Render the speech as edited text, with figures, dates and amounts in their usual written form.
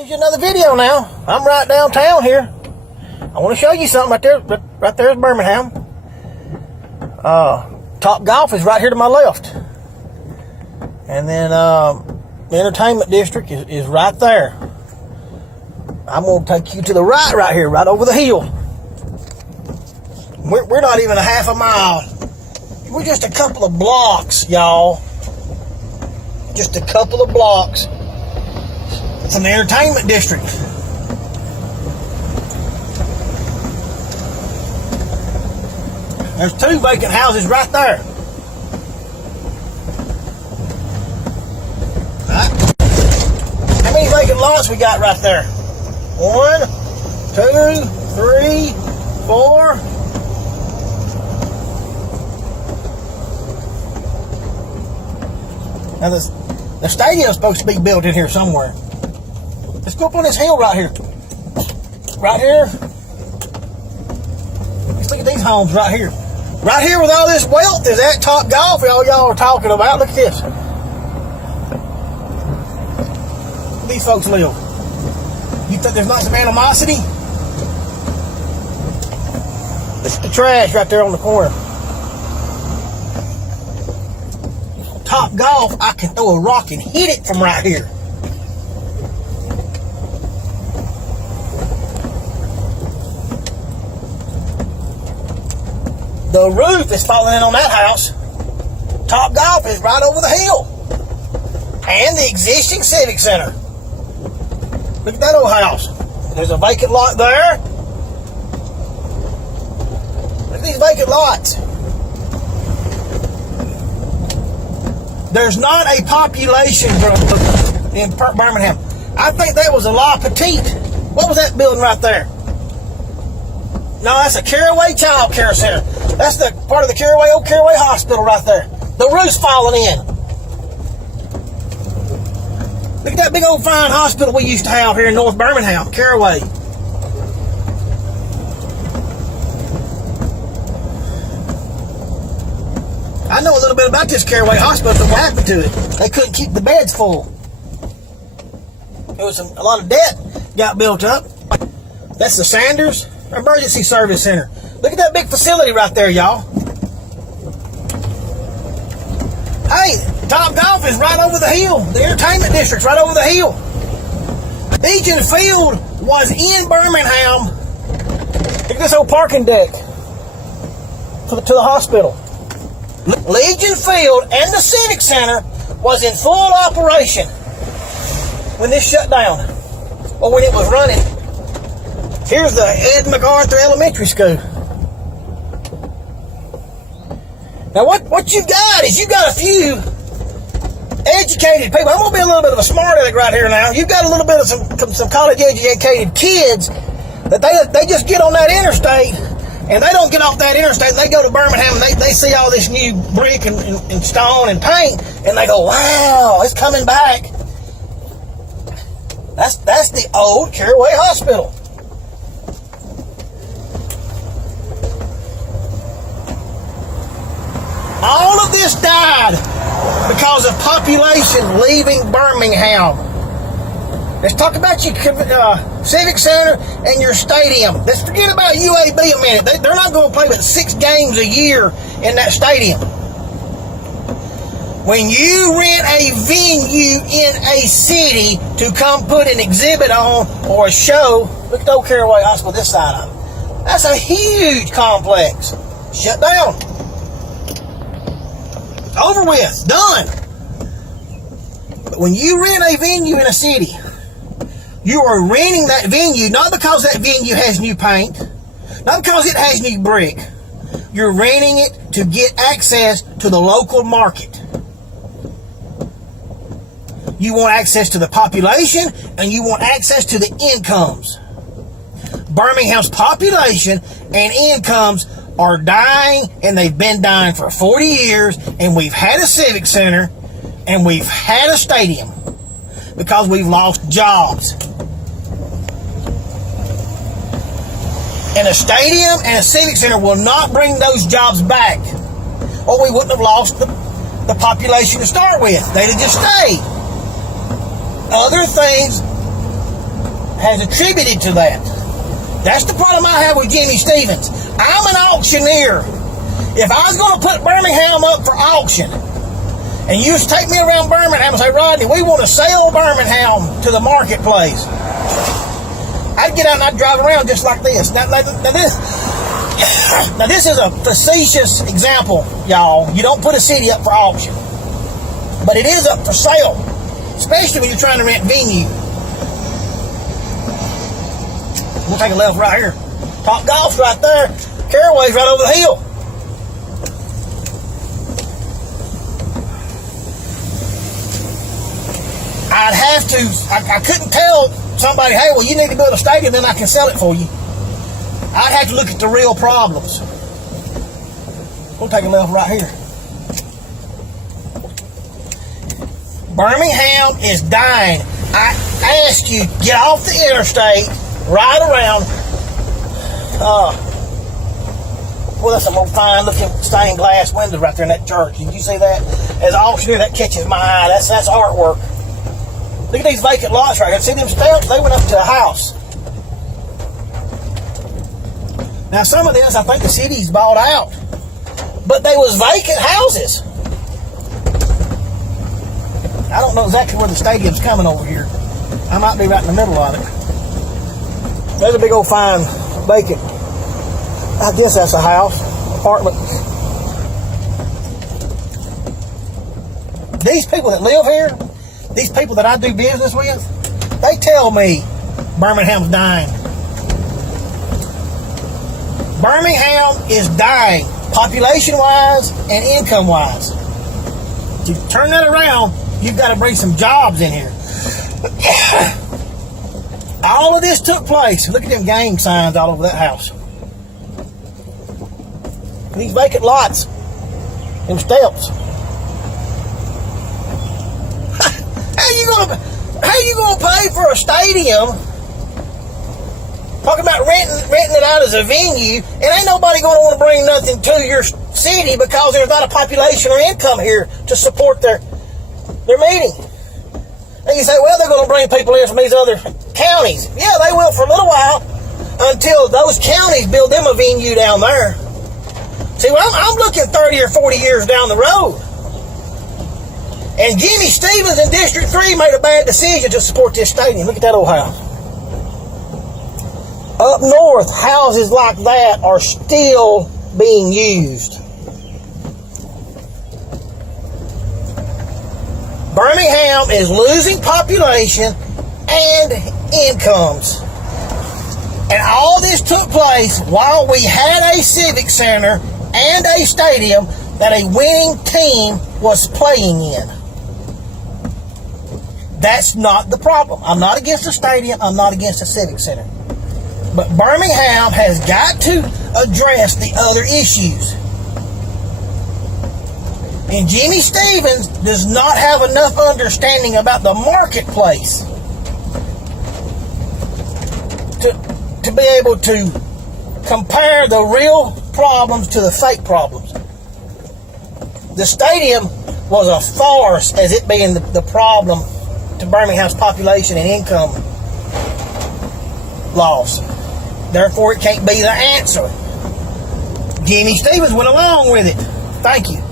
Here's another video now. I'm right downtown here. I want to show you something right there. Right there is Birmingham. Top Golf is right here to my left. And then the entertainment district is right there. I'm going to take you to the right here, right over the hill. We're not even a half a mile. We're just a couple of blocks, y'all. Just a couple of blocks from the entertainment district. There's 2 vacant houses right there. Right. How many vacant lots we got right there? 1, 2, 3, 4. Now the stadium's supposed to be built in here somewhere. Let's go up on this hill right here. Right here. Let's look at these homes right here. Right here with all this wealth is that Top Golf all y'all are talking about. Look at this. These folks live. You think there's not some animosity? Look at the trash right there on the corner. Top Golf, I can throw a rock and hit it from right here. The roof is falling in on that house. Top Golf is right over the hill. And the existing Civic Center. Look at that old house. There's a vacant lot there. Look at these vacant lots. There's not a population in Birmingham. I think that was a La Petite. What was that building right there? No, that's a Caraway Child Care Center. That's the part of the Old Caraway Hospital right there. The roof's falling in. Look at that big old fine hospital we used to have here in North Birmingham, Caraway. I know a little bit about this Caraway Hospital. What happened to it? They couldn't keep the beds full. There was a lot of debt got built up. That's the Sanders Emergency Service Center. Look at that big facility right there, y'all. Hey, Top Golf is right over the hill. The entertainment district's right over the hill. Legion Field was in Birmingham. Look at this old parking deck to the hospital. Legion Field and the Civic Center was in full operation when this shut down, or when it was running. Here's the Ed MacArthur Elementary School. Now what you got is you got a few educated people. I'm going to be a little bit of a smart aleck right here now. You've got a little bit of some college educated kids that they just get on that interstate. And they don't get off that interstate. They go to Birmingham and they see all this new brick and stone and paint, and they go, "Wow, it's coming back." That's the old Caraway Hospital. All of this died because of population leaving Birmingham. Let's talk about your Civic Center and your stadium. Let's forget about UAB a minute. They're not going to play but 6 games a year in that stadium. When you rent a venue in a city to come put an exhibit on or a show, look at the old Caraway Hospital this side of it. That's a huge complex. Shut down. Over with. Done. But when you rent a venue in a city, you are renting that venue not because that venue has new paint, not because it has new brick. You're renting it to get access to the local market. You want access to the population, and you want access to the incomes. Birmingham's population and incomes are dying, and they've been dying for 40 years, and we've had a civic center, and we've had a stadium because we've lost jobs. And a stadium and a civic center will not bring those jobs back, or we wouldn't have lost the population to start with. They'd have just stayed. Other things has attributed to that. That's the problem I have with Jimmy Stevens. I'm an auctioneer. If I was going to put Birmingham up for auction, and you used to take me around Birmingham and say, Rodney, we want to sell Birmingham to the marketplace, I'd get out and I'd drive around just like this. Now this is a facetious example, y'all. You don't put a city up for auction. But it is up for sale, especially when you're trying to rent venue. We'll take a left right here. Top Golf's right there. Caraway's right over the hill. I'd have to, I couldn't tell somebody, hey, well, you need to build a stadium, then I can sell it for you. I'd have to look at the real problems. We'll take a left right here. Birmingham is dying. I ask you, get off the interstate, ride around. Well, that's some old fine looking stained glass windows right there in that church. Did you see that? As an auctioneer, that catches my eye. That's artwork. Look at these vacant lots right here. See them steps? They went up to a house. Now, some of this, I think the city's bought out. But they was vacant houses. I don't know exactly where the stadium's coming over here. I might be right in the middle of it. There's a big old fine vacant. I guess that's a house, apartment. These people that live here, these people that I do business with, they tell me Birmingham's dying. Birmingham is dying, population-wise and income-wise. To turn that around, you've got to bring some jobs in here. All of this took place. Look at them gang signs all over that house. These vacant lots, them steps. How you gonna pay for a stadium? Talking about renting it out as a venue, and ain't nobody gonna want to bring nothing to your city because there's not a population or income here to support their meeting. And you say, well, they're gonna bring people in from these other counties. Yeah, they will for a little while until those counties build them a venue down there. See, well, I'm looking 30 or 40 years down the road. And Jimmy Stevens in District 3 made a bad decision to support this stadium. Look at that old house. Up north, houses like that are still being used. Birmingham is losing population and incomes. And all this took place while we had a civic center and a stadium that a winning team was playing in. That's not the problem. I'm not against the stadium. I'm not against the civic center. But Birmingham has got to address the other issues. And Jimmy Stevens does not have enough understanding about the marketplace to be able to compare the real problems to the fake problems. The stadium was a farce as it being the problem to Birmingham's population and income loss. Therefore, it can't be the answer. Jimmy Stevens went along with it. Thank you.